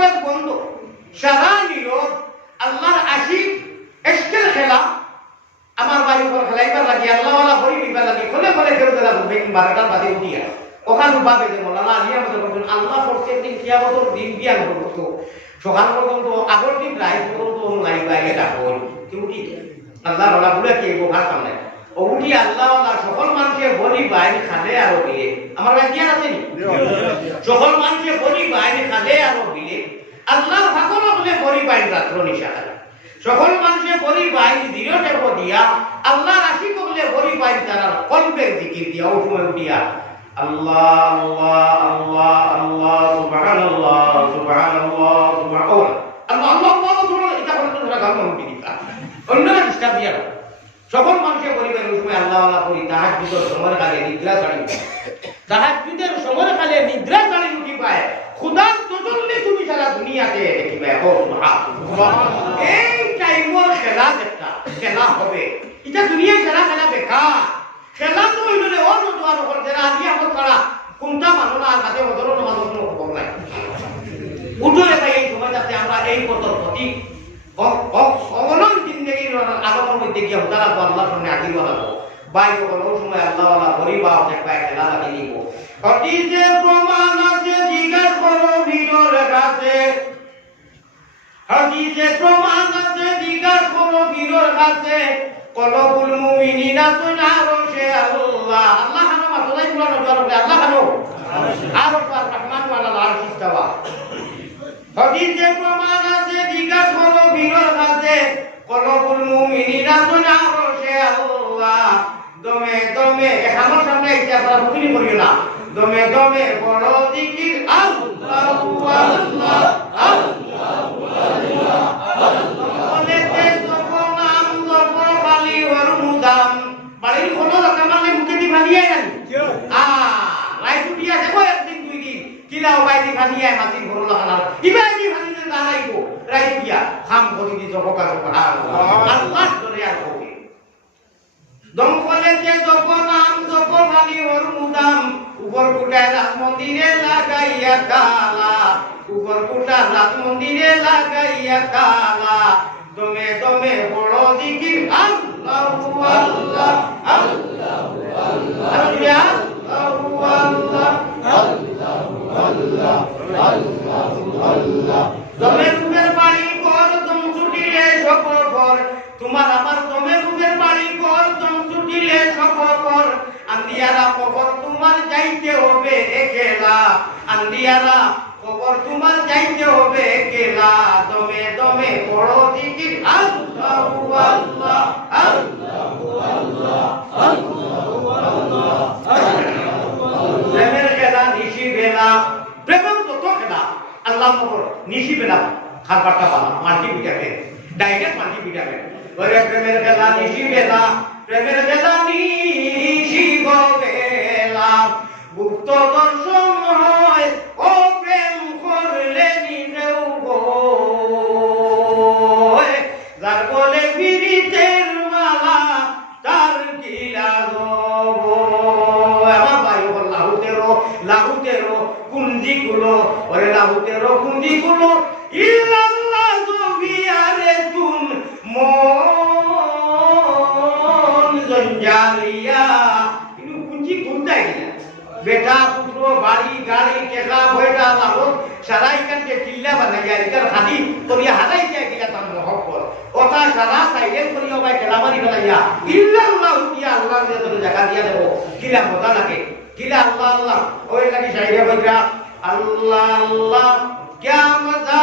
College বন্ধ সারা নীরব আল্লাহর আশিক এসকেল খেলা, আমার বাড়ি উপর খেলাইবার লাগি আল্লাহওয়ালা বড়ি দিবার লাগি খোলে খোলে কেউ দিলা বলবে বারোটার বাদে উঠিয়া ওখান ভাবে যে মোলানা আলিয়া মতো বলছেন, আল্লাহ প্রত্যেক দিন কিয়ামতর দিন বিয়ান করতো সকাল পর্যন্ত আগর দিন রায় পর্যন্ত লাইব বাইরে ডাকল কেউ উঠি? আল্লাহ ওলা বলে কে বোঝার কাম নাই উঠি আল্লাহ সকল মানুষকে বলি বাইন খালে আরও দিলে আমার ভাই জ্ঞান আছে? নি সকল মানুষকে বলি বাইন খালে আরও দিলে আল্লাহ সকল বলে বলি বাইন রাত্র নিশা খালে সকল মানুষে বলি বাইন দিল টেপ দিয়া, আল্লাহ রাশি করলে বলি বাইন তারা কলবের দিকে দিয়া, ও সময় উঠিয়া, আল্লাহ আল্লাহ আল্লাহ আল্লাহ, সুবহানাল্লাহ সুবহানাল্লাহ সুবহানাল্লাহ আল্লাহ আল্লাহ আল্লাহ সুবহানাল্লাহ এটা দিতা ডিস্টার্ব দিয়া সকল সময় আল্লাহ আল্লাহ করি তাহার কালে নিদ্রা তাহার ভিতর সময় কালে নিদ্রা ছাড়ি উঠি পায়। তুমি সারা দুনিয়াতে দেখিবে, ও সুবহানাল্লাহ এই টাইমর খেলা একটা, খেলা হবে। এটা দুনিয়ায় খেলা খেলা বেকার। খেলা তো হইল রে ও ওপর যারা আজি আমার ছাড়া কোনটা মানো না তাতে ওদের মানুষ কোনো নাই। উঠলে ভাই, এই সময় যাতে আমরা এই পথর প্রতি অগণন জিন্দগির আগমন মধ্যে গিয়ে হতারা আল্লাহর সামনে আগিয়ে বানাবো বাই কোনো সময় আল্লাহ আল্লাহ হরি বা দেখবা খেলা লাগিয়ে নিব অতি যে প্রমাণ আছে, জিজ্ঞাসা করো ভিড়র কাছে। হাদিসে প্রমাণ আছে, জিজ্ঞাসা করো ভিড়র কাছে। কলবুল মুমিনিনা সুনারো সে আল্লাহ। আল্লাহ হানো মাতলাই কুলানো জরবে আল্লাহ হানো। আর পার রহমান ওয়ালা আরশ ইস্তাওয়া। হাদিসে প্রমাণ আছে, জিজ্ঞাসা করো ভিড়র কাছে। কলবুল মুমিনিনা সুনারো সে আল্লাহ। দমে দমে এখানোর সামনে এসে আপনারা বুঝিনি করিও না। দমে দমে বড় দিকির আল্লাহ আল্লাহ আল্লাহ। বলেতে যখন নাম জপ খালি ওর মুদাম বাড়ির কোনো রকম মানে মুখে দি ভালিয়ে গেল আ রাইট উঠিয়া দেখো একদিন দুই দিন কিলা ও বাইদি ভালিয়ে মাটি ঘর লাগানার ইবাই দি ভালিয়ে দাঁড়াইবো রাইট খাম করি দি জপ কাজ আল্লাহ। আর হবে দমকলেতে জপ নাম জপ খালি ওর মুদাম। উপর কুটায় রাত মন্দিরে লাগাইয়া তালা। উপর কুটা রাত মন্দিরে লাগাইয়া তালা। দমে দমে বড় দিকির আল্লাহু আল্লাহ আল্লাহু আল্লাহ দমে রূপের বাড়ি কর দম ছুটিলে সকল কর তোমার আমার দমে রূপের বাড়ি কর দম ছুটিলে সকল কর আন্দিয়ারা কবর তোমার যাইতে হবে একেলা আন্দিয়ারা কবর তোমার যাইতে হবে একেলা দমে দমে বড় দিকির আল্লাহ আল্লাহ আল্লাহ প্রেমের প্রেমের আল্লাহ কবর নিশি বেলা খাবারটা পালা মাল্টি ডাইরেক্ট মাল্টি ওরে প্রেমের খেলা নিশি বেলা প্রেমের খেলা নিশি বেলা গুপ্ত দর্শন হয়, ও প্রেম করলে নিজেও যার বলে বিরিতের মালা, তার কি লাগব আমার ভাই বল লাহুতেরও লাহুতেরও কুঞ্জি ওরে লাহুতেরও কুঞ্জি ইল্লাল্লাহ জবিয়ারে তুন, মন খুলতে বেটা পুত্র বাড়ি গাড়ি টেকা বইটা লাগল সারাইখানকে কিল্লা বানাইয়া এটার হাতি করিয়া হারাই দিয়া গিয়া তার মহব্বত ওটা সারা সাইলেন করিয়া বাই খেলামারি বানাইয়া ইল্লা আল্লাহ দিয়া আল্লাহ দিয়া তোর জায়গা দিয়া দেব কিলা মজা লাগে কিলা আল্লাহ আল্লাহ ওই লাগি সাইরে বইটা আল্লাহ আল্লাহ ক্যা মজা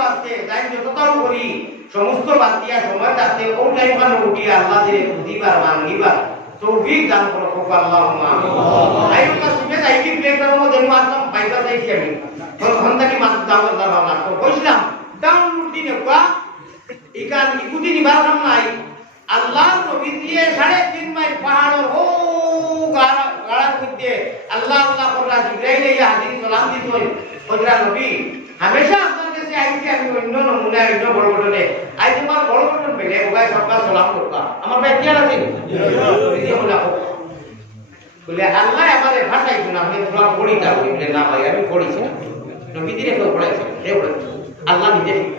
ওয়াস্তে তাই যতটাও করি। সমস্ত বাদ দিয়া সময় থাকতে ও টাইম মানে উঠিয়া আল্লাহ দিয়ে দিবার মাঙ্গিবার তৌফিক দান করো খুব আল্লাহ আই ওটা শুনে যাই, কি প্লে করো মধ্যে মু আসলাম পাইবা যাইছি আমি। তখন থেকে মাছ দামের দাম না তো কইছিলাম ডাউনলোড দিনে কোয়া ইকান ইকুদি নিবার নাই। আল্লাহ নবী দিয়ে সাড়ে তিন মাইল পাহাড়ের ও গাড়া গাড়ার মধ্যে আল্লাহ আল্লাহ করা জিব্রাইল এই হাদিস সালাম দিত হযরত নবী, হামেশা আপনার আমি অন্য নমুনা অন্য বড় বড় নে আই তোমার বড় বড় মেলে ওগাই সবকা সালাম করবা আমার ভাই কি আছে। দিয়ে বলা বলে, আল্লাহ আমারে ভাষাই শুনা আপনি তোমরা পড়িতা বলে না ভাই, আমি পড়িছি না নবী দিয়ে কেউ পড়াইছে সে পড়াইছে আল্লাহ নিজে ঠিক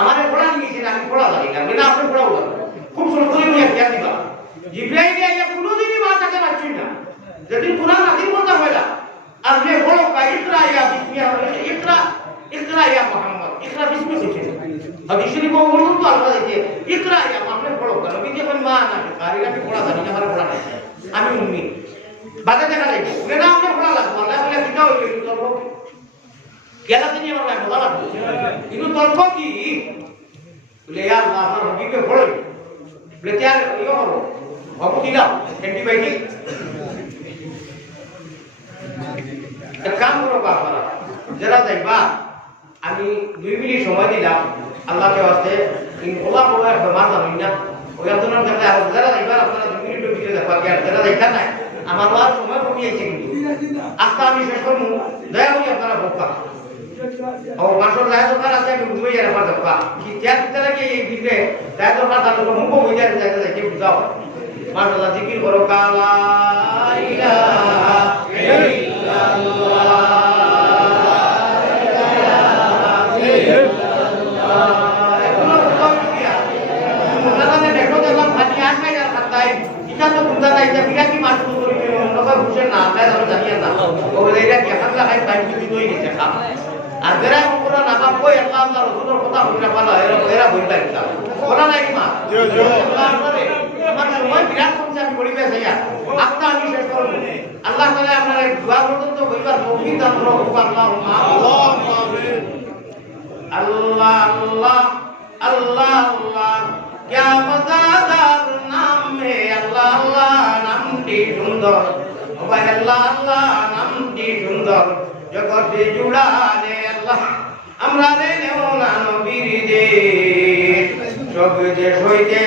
আমারে পড়া নিয়েছেন আমি পড়া জানি না। বলে আপনি পড়াও জানেন খুব সুন্দর নিয়ে জ্ঞান দিবা। জিব্রাইল আইয়া কোনোদিনই মা তাকে পাচ্ছেন না। যেদিন কোরআন করতে হয় না আপনি বড় কা ইকরা ইয়া বিসমিল্লাহ ইকরা ইকরা ইয়া মুহাম্মদ। ইকরা বিসমি শিখে হাদিস শরীফ বলুন তো আল্লাহ দিতে ইকরা ইয়া আপনি বড় কা নবী যখন মা না কারিরা কি পড়া জানি না, আমার পড়া আমি পড়া ইয়া করো করো যারা যাইবা আমি দুই মিনিট সময় দিলাম। আল্লাহকে আসতে। ওলা বড় এক বেমার জানি না। ওই আপনার যারা যারা যাইবা আপনারা দুই মিনিটের ভিতরে দেখবা কি আর যারা যাইতা নাই, আমার আর সময় কমিয়েছে কিন্তু। আজকে আমি শেষ করব। দয়া করি আপনারা ভোক্তা ও মাসর দায় দরকার আছে আমি বুঝবই আর আমার দরকার। কি ত্যাগ দিতে লাগে এই ভিতরে দায় দরকার তাহলে তো মুখ যায় যাইতে যাইতে বুঝাও। মাসর জিকির করো, কালা ইলাহা আর যারা ওরা না কই আল্লাহ আল্লাহ রসুলের কথা হইরা পালা এরা এরা বইলা দিতা ওরা নাই মা আমার সময় বিরাট কমছে আমি পরিবেশ হইয়া আত্মা আমি শেষ করব আল্লাহ তাআলা আপনার দোয়া পর্যন্ত বইবার তৌফিক দান করো আল্লাহ আল্লাহ আল্লাহ আল্লাহ আল্লাহ क्या मजादार नाम है अल्लाह अल्लाह নামটি সুন্দর ও ভাই আল্লাহ আল্লাহ নামটি সুন্দর জগতে জুড়ালে আল্লাহ, আমরা রে না নবীর দে সব দেশ হইতে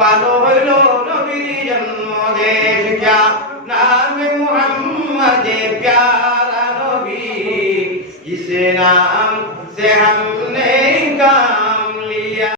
ভালো হইল নবীর জন্ম দেশ যা, নাম মোহাম্মদ প্যারা নবী। ইসে নাম, সে হম নেই কা